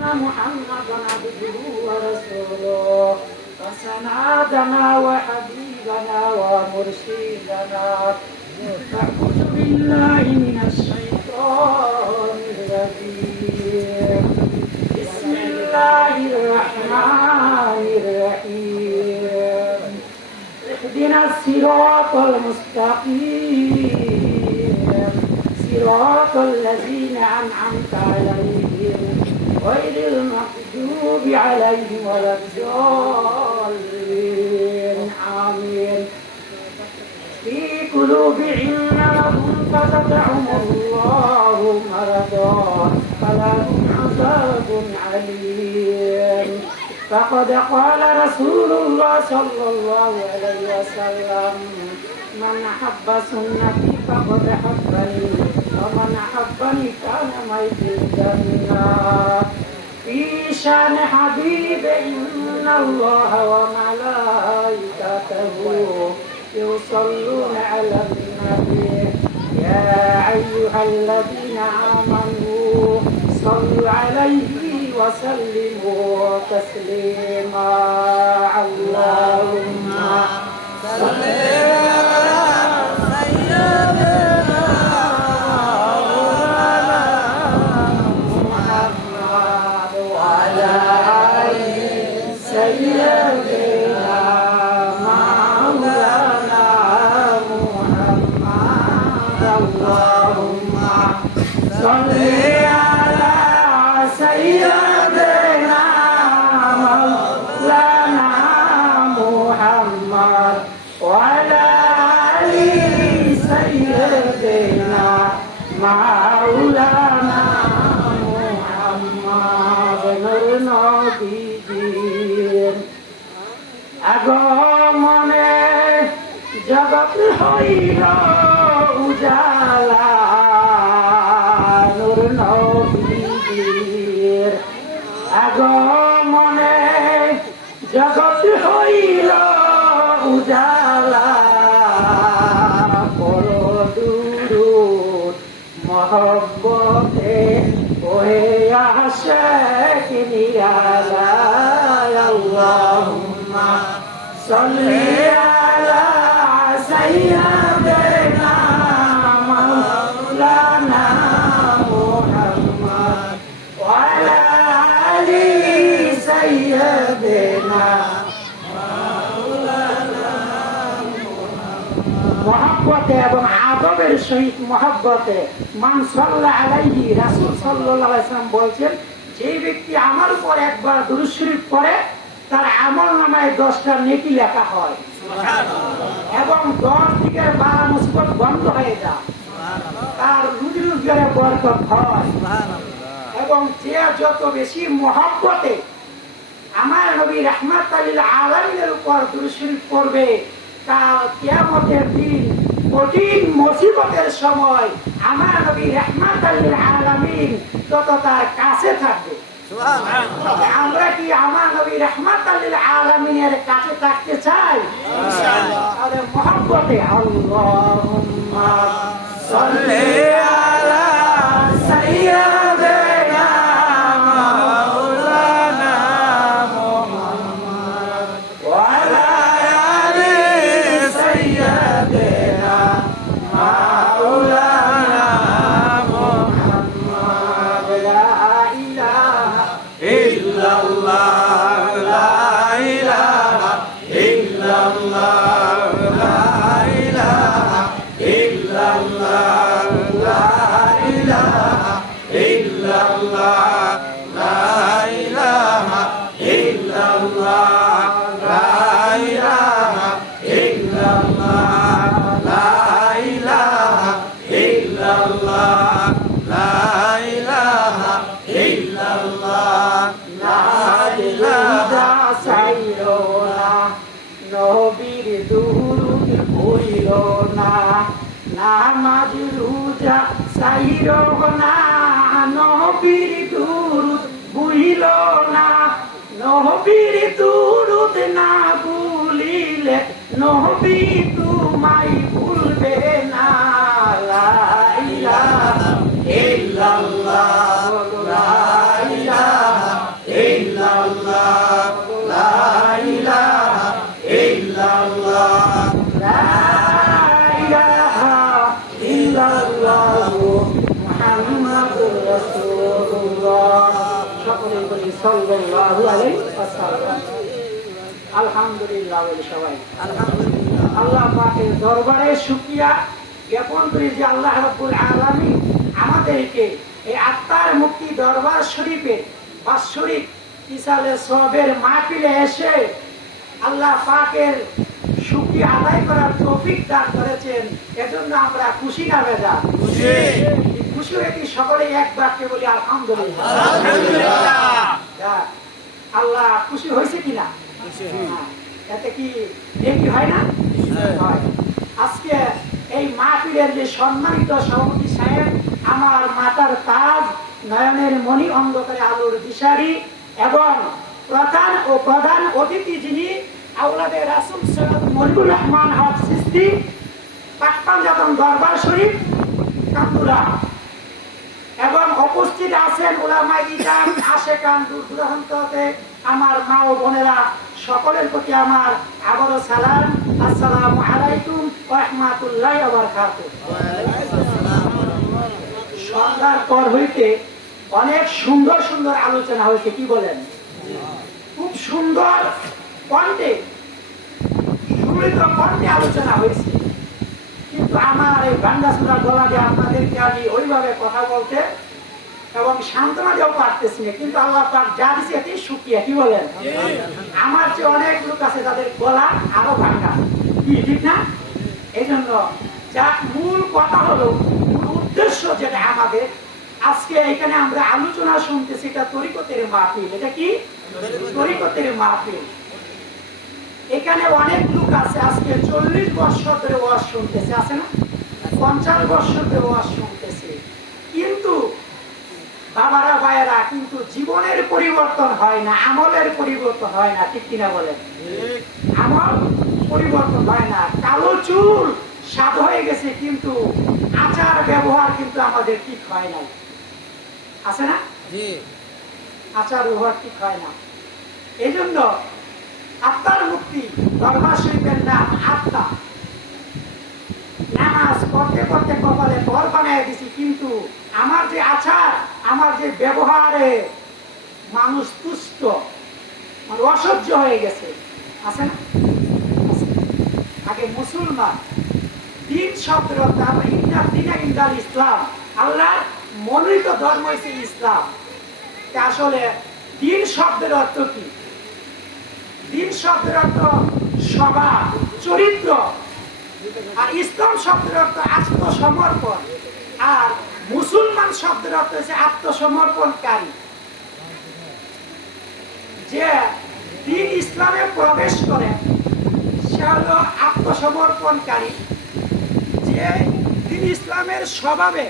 محمدا عبده ورسوله وسندنا وحبيبنا ومرشدنا أعوذ بالله من الشيطان الرجيم بسم الله الرحمن الرحيم اهدنا الصراط المستقيم صراط الذين أنعمت عليهم غير المغضوب عليهم ولا الضالين آمين في قلوبهم مرض فزادهم الله مرضا فلهم عذاب عليم فقد قال رسول الله صلى الله عليه وسلم من أحب سنتي فقد أحبني ومن أحبني كان معي في الجنة في شان حبيب إن الله وملائكته يصلون على النبي يا أيها الذين آمنوا صلوا عليه وسلموا تسليما اللهم صل আগমনে জগৎ হইল উজালা নূর নবীর আগমনে জগৎ হইল উজালা পরদুরুদ মহব্বতে ওহে আশিক নিরালা আল্লাহুম্মা সাল্লি আলা সাইয়্যিদিনা মাওলানা মুহাম্মদ ওয়া আলা আলি সাইয়্যিদিনা মাওলানা মুহাম্মদ মহব্বতে এবং আদবের সহিত মহব্বতে মান সাল্লা আলাইহি রাসূল সাল্লাল্লাহু আলাইহি ওয়াসাল্লাম বলেছেন যে ব্যক্তি আমার উপর একবার দুরূদ শরীফ পড়ে তার আমলনামায় 10টা নেকি লেখা হয় এবং 10 দিকের বালা মুসিবত বন্ধ হয়ে যায় তার রুজি রোজগারে বরকত হয় এবং যে যত বেশি মহব্বতে আমার নবী রাহমাতুল লিল আলামিনের উপর দুরূদ শরীফ পড়বে কাল কিয়ামতের দিন কঠিন মুসিবতের সময় আমার নবী রাহমাতুল লিল আলামিন তত তার কাছে থাকবে। আমরা কি আমার নবী রাহমাতুল লিল আলামিনের কাছে থাকতে চাই? আরে মহব্বতে আল্লাহুম্মা সাল্লি আলা সাইয়্যিদিনা মাওলানা মুহাম্মদ ওয়া আলা আলি সাইয়্যিদিনা মাওলানা মুহাম্মদ লা ইলাহা ইল্লাল্লাহ লা ইলাহা ইল্লাল্লাহ লা ইলাহা ইল্লাল্লাহ লা ইলাহা ইল্লাল্লাহ লা ইলাহা ইল্লাল্লাহ লা ইলাহা ইল্লাল্লাহ লা ইলাহা ইল্লাল্লাহ লা ইলাহা ইল্লাল্লাহ লা ইলাহা সাইয়্যিদুনা নবীর দুরূদ ভুলিল না নামাজ রোজা সাইর না নবীর দুরূদ ভুলিল না নবীর দুরূদ না ভুলিলে নবী তোমায় ভুলবে না লা ইলাহা ইল্লাল্লাহ লা ইলাহা সকলেই বলি সাল্লাল্লাহু আলাইহি ওয়াসাল্লাম। আলহামদুলিল্লাহ বলি সবাই আলহামদুলিল্লাহ। আল্লাহ পাকের দরবারে শুকরিয়া জ্ঞাপন করি যে আল্লাহ রাব্বুল আলামিন আমাদেরকে এই আত্মার মুক্তি দরবার শরীফে বাৎসরিক ইসালে সবের মাহফিলে এসে আল্লাহ পাকের শুকরিয়া আদায় করার তৌফিক দান করেছেন। এজন্য আমরা খুশি না বেজা? খুশি হয়ে কি সকলেই এক বাক্যে বলি আলহামদুলিল্লাহ। যাক, আল্লাহ খুশি হয়েছে কিনা? হ্যাঁ, এতে কি নেকি হয় না? হয়। আজকে এই মাহফিলের যে সম্মানিত সভাপতি সাহেব, আমার মাতার তাজ, নয়নের মণি, অন্ধকারে আলোর দিশারি, এবং প্রধান অতিথি যিনি আওলাদে রাসূল সৈয়দ মনিরুর রহমান হক চিশতি, পাকপাঞ্জাতন দরবার শরীফ, কান্দুরা, এবং উপস্থিত আছেন উলামায়ে ইজাম, আশেকান, দূর দূরান্ত হতে আমার মা ও বোনেরা, সকলের প্রতি আমার আবারও সালাম। আসসালামু আলাইকুম ওয়া রাহমাতুল্লাহি ওয়া বারাকাতুহু। সন্ধ্যার পর হইতে অনেক সুন্দর সুন্দর আলোচনা হয়েছে, কি বলেন? খুব সুন্দর কণ্ঠে, সুমিত কণ্ঠে আলোচনা হয়েছে, কিন্তু আমার এই ভাঙ্গাচোরা গলা দিয়ে আপনাদেরকে আমি ওইভাবে কথা বলতে এবং সান্ত্বনা দিয়েও পারতেছি না, কিন্তু আল্লাহ পাক যা দিচ্ছে এতেই শুকরিয়া, কি বলেন? আমার যে অনেক লোক আছে যাদের গলা আরো ভাঙা, কি ঠিক না? এই জন্য যা মূল কথা হলো, মূল উদ্দেশ্য যেটা আমাদের আজকে এখানে আমরা আলোচনা শুনতেছি, এটা তরিকতের মাহফিল। এটা কি? তরিকতের মাহফিল। এখানে অনেক লোক আছে আজকে 40 বছর ধরে ওয়াজ শুনতেছে, আছে না? 50 বছর ধরে ওয়াজ শুনতেছে, কিন্তু বাবারা ভাইয়েরা, কিন্তু জীবনের পরিবর্তন হয় না, আমলের পরিবর্তন হয় না, ঠিক কিনা বলেন? আমল পরিবর্তন হয় না। কালো চুল সাদা হয়ে গেছে, কিন্তু আচার ব্যবহার কিন্তু আমাদের ঠিক হয় না, আছে না? আচার ব্যবহার ঠিক হয় না। এই জন্য আত্মার মুক্তি দরবার শরীফের নাম আত্মা। নামাজ পড়তে পড়তে কপালে ঘর বানিয়ে দিছি, কিন্তু আমার যে আচার, আমার যে ব্যবহারে মানুষ তুষ্ট, মানে অসহ্য হয়ে গেছে, আছে না? আগে মুসলমান, দিন শব্দের অর্থ আমরা ইন্না দিনা ইনদাল ইসলাম, আল্লাহর মনোনীত ধর্ম হচ্ছে ইসলাম। আসলে দিন শব্দের অর্থ কি? দিন শব্দের অর্থ স্বভাব, চরিত্র, আর ইসলাম শব্দের অর্থ আত্মসমর্পণ, আর মুসলমান শব্দের অর্থ হচ্ছে আত্মসমর্পণকারী। যে দিন ইসলামে প্রবেশ করে সে হলো আত্মসমর্পণকারী। যে দিন ইসলামের স্বভাবে